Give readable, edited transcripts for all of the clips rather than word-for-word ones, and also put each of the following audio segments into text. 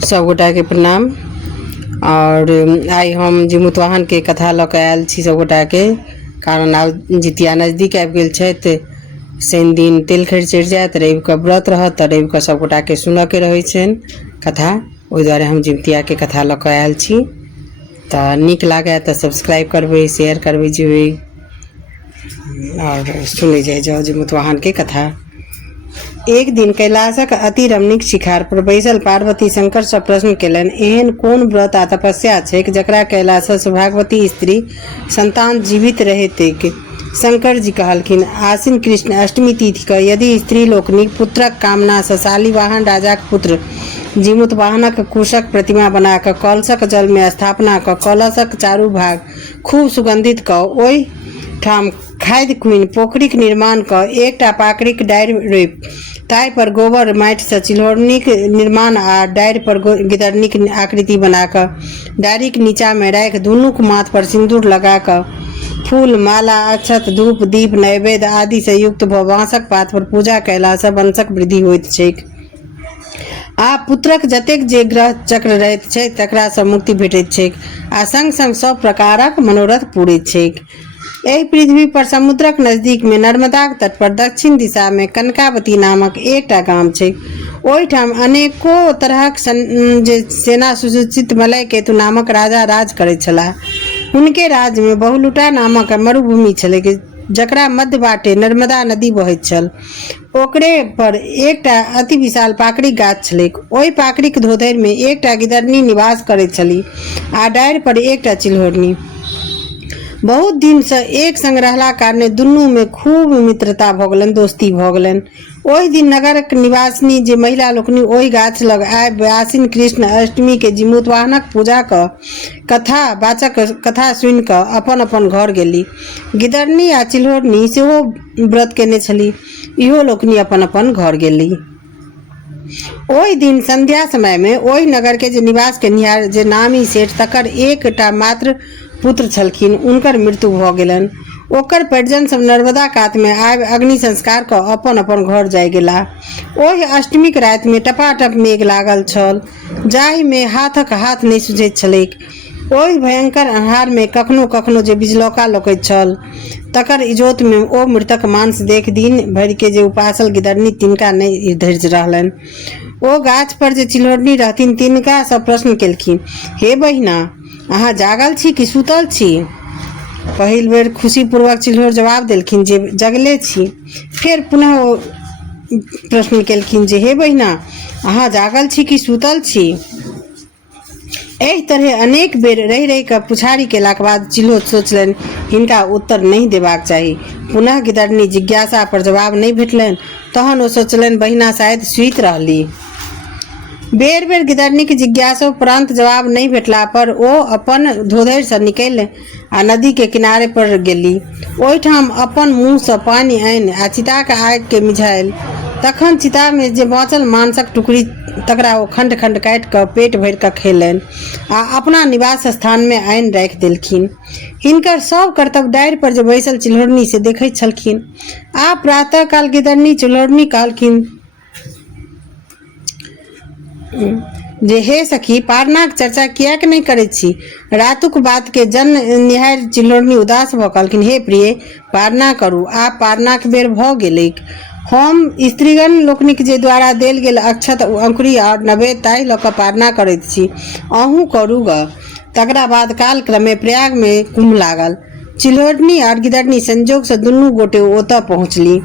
सब गोटा के प्रणाम। और आई हम जिमुतवाहन के कथा लऽ कऽ आयल छी सब गोटा के, कारण आब जितिया नजदीक आबि गेल छै। शनि दिन तेल खैर चढ़ि जायत, रवि के व्रत रहत तऽ रवि के सब गोटा के सुनऽ के रहै छनि कथा। ओहि दुआरे हम जितिया के कथा लऽ कऽ आयल छी। तऽ नीक लागे तऽ सब्सक्राइब करबै, शेयर करबै जेबै और सुनै जाओ जिमुतवाहन के कथा। एक दिन कैलाशक अति रमणीक शिखर पर बैसल पार्वती शंकर से प्रश्न केलनि, एहन कोन व्रत आ तपस्या छै जकरा कैलाश सौभाग्यवती स्त्री संतान जीवित रहैत। शंकर जी कहलखिन, आश्विन कृष्ण अष्टमी तिथि के यदि स्त्री लोकनिक पुत्रक कामना से शालिवाहन राजाक पुत्र जिमुतवाहनक कुशक प्रतिमा बना कऽ कलशक जल में स्थापना कऽ कलशक चारू भाग खूब सुगंधित कऽ ओहि ठाम खाद्य खुनि पोखरिक निर्माण कऽ एकटा पाकड़िक डारि रोपि ताहि पर गोबर माटि से चिल्हौरनीक निर्माण आ डारि पर गिदरनीक आकृति बना कऽ डारिक नीचा में राखि दुनूक माथ पर सिंदूर लगा कऽ फूल माला अक्षत धूप दीप नैवेद्य आदि से युक्त बाँसक पात पर पूजा कयला सँ वंशक वृद्धि होइत छैक आ पुत्रक जतेक जे ग्रह चक्र रहैत छै तकरा सँ मुक्ति भेटैत छैक आ संग संग सब प्रकारक मनोरथ पूरैत छैक। एहि पृथ्वी पर समुद्रक नजदीक में नर्मदाक तट पर दक्षिण दिशा में कनकावती नामक एकटा गाम छै। ओहिठाम अनेको तरहक सेना सुसज्जित मलय केतु नामक राजा राज करैत छलाह। हुनके राज्य में बहुलुटा नामक मरुभूमि छलै जकरा मध्य बाटे नर्मदा नदी बहैत छल। ओकरे पर एकटा अति विशाल पाकड़िक गाछ छलैक। ओहि पाकड़िक धोधरि में एकटा गिदरनी निवास करैत छलीह आ डारि पर एकटा चिल्हौरनी। बहुत दिन से एक संग रहला कारणे दुनू में खूब मित्रता भऽ गेलनि, दोस्ती भऽ गेलनि। ओहि दिन नगरक निवासिनी जे महिला लोकनि ओहि गाछ लग आबि आश्विन कृष्ण अष्टमी के जिमुतवाहनक पूजा कऽ कथा वाचक कथा सुनि कऽ अपन अपन घर गेली। गिदरनी आ चिल्हौरनी सेहो व्रत केने छली, इहो लोकनि अपन अपन घर गेली। ओहि दिन संध्या समय में ओहि नगर के जे निवास केनिहार जे नामी सेठ तकर एकटा मात्र पुत्र छलखिन, उनकर मृत्यु भऽ गेलनि। ओकर परिजन सब नर्मदा कात में आबि अग्नि संस्कार कऽ अपन अपन घर जाय गेला। ओहि अष्टमीक राति में टपाटप मेघ लागल छल, जाहि में हाथक हाथ नहि सुझैत छलैक। ओहि भयंकर अन्हार में कखनो कखनो जे बिजलौका लौकैत छल, तकर इजोत में ओ मृतक मांस देख दिन भरि के जे उपासल गिदरनी तिनका नहि धैर्य रहलनि। ओ गाछ पर जे चिल्हौरनी रहथिन तिनका सब प्रश्न केलखिन, हे बहिना, अहाँ जागल छी कि सुतल छी? पहिल बेर खुशी पूर्वक चिल्हौर जवाब देलखिन जे जगले छी। फिर पुनः ओ प्रश्न केलखिन जे हे बहिना, अहाँ जागल छी कि सुतल छी? एहि तरह अनेक बेर रहि रहि कऽ पुछारी केलाक बाद चिल्हौर सोचलनि हिनका उत्तर नहीं देबाक चाही। पुनः गिदरनी जिज्ञासा पर जवाब नहीं भेटलनि तहन ओ सोचलनि बहिना शायद सुति रहली। बेर बेर गिदरनी के जिज्ञासा उपरांत जवाब नहीं भेटला पर ओ अपन धोधरि से निकलि आ नदी के किनारे पर गेली। ओहिठाम अपन मुँह से पानी आनि आ चिता के आगि के मिझायल। तखन चिता में जे बाँचल मांसक टुकड़ी तकरा ओ खंड खंड काटि कऽ पेट भरि कऽ खेलनि आ अपना निवास स्थान में आनि राखि देलखिन। हिनकर सब कर्तव्य डारि पर जे बैसल चिल्हौरनी से देखैत छलखिन। आ प्रातः काल गिदरनी चिल्हौरनी कहलखिन जे हे सखी, पारनाक चर्चा किएक नहीं करैत छी? रातुक बात के जन निहारि चिल्हौरनी उदास भऽ कहलखिन, हे प्रिय, पारना करू, आब पारनाक बेर भऽ गेलैक। हम स्त्रीगण लोकनिक जे द्वारा देल गेल अक्षत अंकुरी और नवेद ताहि लऽ कऽ पारना करैत छी, अहूँ करू ग। तकरा बाद काल क्रमे प्रयाग में कुंभ लागल। चिल्हौरनी और गिदरनी संजोग से दुनू गोटे ओतऽ पहुँचली।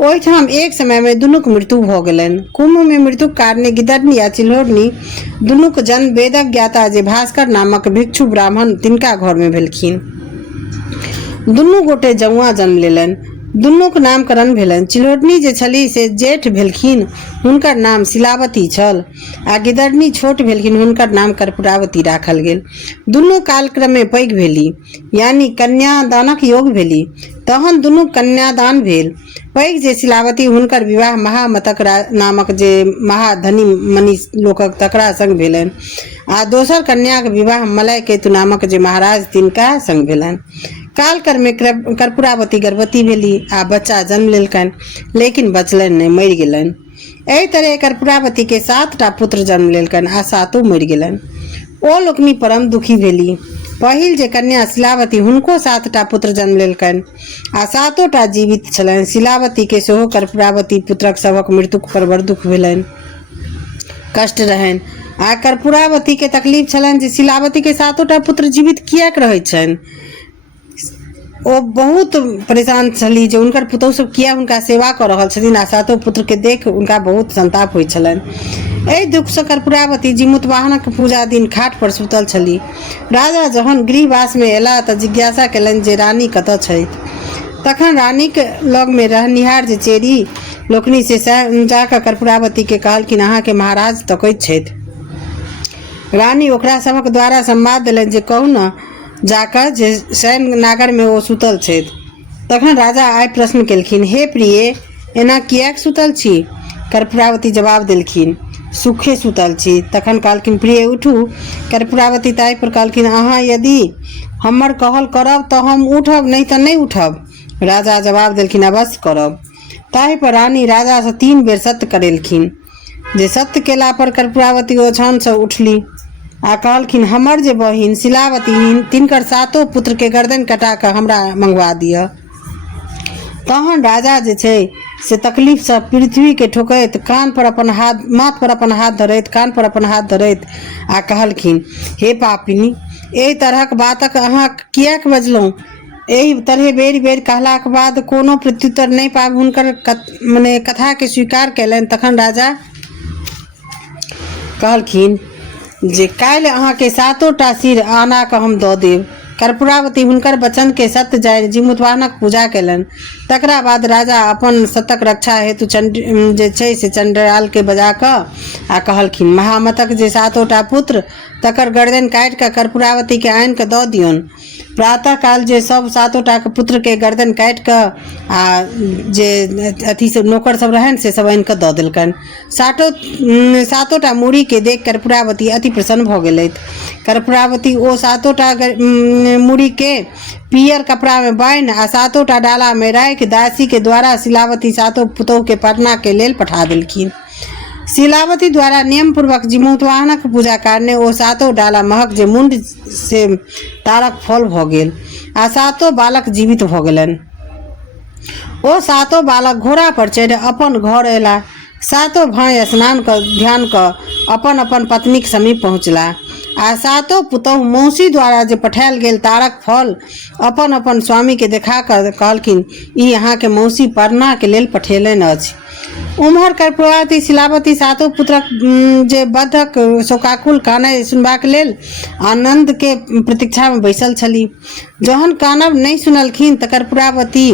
ओहिठाम एक समय में दुनूक मृत्यु भऽ गेलनि। कुंभ में मृत्युक कारणे गिदरनी आ चिल्हौरनी दुनूक जन्म वेदक ज्ञाता जे भास्कर नामक भिक्षु ब्राह्मण तिनका घर में भेलखिन। दुनू गोटे जौआ जन्म लेलनि। दुनूक नामकरण भेलनि। चिल्हौरनी जे छली से जेठ भेलखिन, हुनकर नाम शिलावती छल आ गिदरनी छोट भेलखिन, हुनकर नाम कर्पूरावती राखल गेल। दुनू कालक्रमे पैघ भेली, यानी कन्यादानक योग भेली। तहन दुनू कन्यादान भेल। पैघ जे शिलावती, हुनकर विवाह महामतक नामक जे महाधनी मनी लोकक तकरा संग भेलनि आ दोसर कन्याक विवाह मलय केतु नामक जे महाराज तिनका संग भेलनि। काल में कर्पूरावती गर्भवती भेली आ बच्चा जन्म लेलकनि, लेकिन बचलनि नहीं, मरि गेलनि। एहि तरह कर्पूरावती के 7टा पुत्र जन्म लेलकन आ 7 मरि गेलन। ओ लोकनि परम दुखी भेली। पहिल जे कन्या शिलावती हुनको 7टा पुत्र जन्म लेलकन आ 7टा जीवित छलनि। शिलावती के सेहो कर्पूरावती पुत्रक सभक मृत्युक पर बड़ दुख भेलनि, कष्ट रहनि। आ कर्पूरावती के तकलीफ छलनि जे शिलावती के 7टा पुत्र जीवित किएक रहैत छनि। ओ बहुत परेशान छली जे हुनकर पुतहु सब किया हुनका सेवा कर रहल छथिन आ 7 पुत्र के देख हुनका बहुत संताप होइत छलनि। एहि दुख से कर्पूरावती जिमुतवाहनक पूजा दिन खाट पर सुतल छली। राजा जहन गृहवास में एला तऽ जिज्ञासा केलनि जे रानी कतऽ छथि। तखन रानी के लग में रहनिहार जे चेरी लोकनि से जाकर कर्पूरावती के कहलखिन अहाँ के महाराज तकैत छथि। रानी ओकरा सभक द्वारा संवाद देलनि जे कहू न जाकर जे सैन नागर में ओ सुतल छथि। तखन राजा आइ प्रश्न केलखिन, हे प्रिय एना किएक सुतल छी। कर्पूरावती जवाब देलखिन, सुखे सुतल छी। तखन कहलखिन, प्रिय उठू। कर्पूरावती ताहि पर कहलखिन, अहाँ यदि हमर कहल करब तऽ हम उठब, नहीं तऽ नहीं उठब। राजा जवाब देलखिन, अवश्य करब। ताहि पर रानी राजा से 3 बेर सत्य करेलखिन। जे सत्य केला पर कर्पूरावती ओछान से उठली आ कहलखिन, हमर जे बहिन शिलावती तिनकर 7 पुत्र के गर्दन कटा कऽ हमरा मंगवा दिअ। तहन राजा जे छै से तकलीफ से पृथ्वी के ठोकैत कान पर अपन हाथ, माथ पर अपन हाथ धरैत, कान पर अपन हाथ धरैत आ कहलखिन, हे पापिनी, एहि तरहक बातक अहाँ किएक बजलहुँ। एहि तरह बेर बेर कहलाक बाद कोनो प्रत्युत्तर नहि पाबि हुनकर कथा के स्वीकार कयलनि। तखन राजा कहलखिन जे काल्हि अहाँके 7टा सिर आना कऽ हम दऽ देब। कर्पूरावती हुनकर वचन के सत्य जानि जिमुतवाहनक पूजा कयलनि। तकरा बाद राजा अपन सतक रक्षा हेतु जे छै से चंडाल के बजा कऽ आ कहलखिन, महामतक जे 7टा पुत्र तकर गर्दन काटि कऽ कर्पूरावती के आनि कऽ दऽ दियौन। प्रातः काल जे सब 7टा के पुत्र के गर्दन काटि कऽ आ जे अथी सब नौकर सब रहनि से सब आनि कऽ दऽ देलकनि। 7टा मूड़ी के देख कर्पूरावती अति प्रसन्न भऽ गेलथि। कर्पूरावती ओ 7टा मूड़ी के पियर कपड़ा में बान्हि आ 7टा डाला में राखि दासी के द्वारा शिलावती 7 पुतोह के पटना के लेल पठा देलखिन। शिलावती द्वारा नियम पूर्वक जिमुतवाहनक पूजा कारणे ओ 7 डाला महक जे मुंड से तारक फल भऽ गेल आ 7 बालक जीवित भऽ गेलनि। ओ 7 बालक घोड़ा पर चढ़ि अपन घर अयला। 7 भाई स्नान क ध्यान क अपन अपन पत्नी के समीप पहुँचला आ 7 पुतोह मौसी द्वारा जे पठायल गेल तारक फल अपन अपन स्वामी के देखा कर कहलखिन, ई अहाँ के मौसी परना के लेल पठेलनि अछि। उम्हर कर्पूरावती शिलावती 7 पुत्रक जे बद्धक शोकाकुल कानय सुनबाक लेल आनंद के प्रतीक्षा में बैसल छली। जहन कानब नहीं सुनलखिन तऽ कर्पूरावती